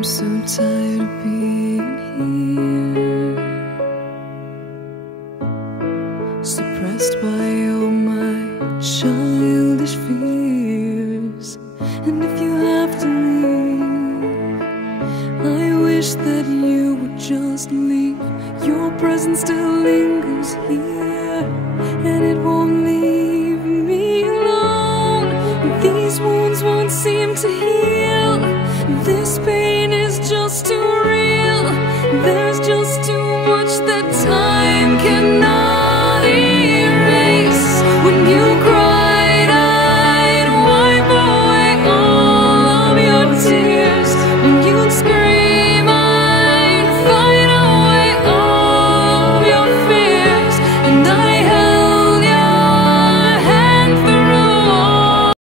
I'm so tired of being here, suppressed by all my childish fears. And if you have to leave, I wish that you would just leave. Your presence still lingers here, and it won't leave me alone. These wounds won't seem to heal. This pain is just too real. There's just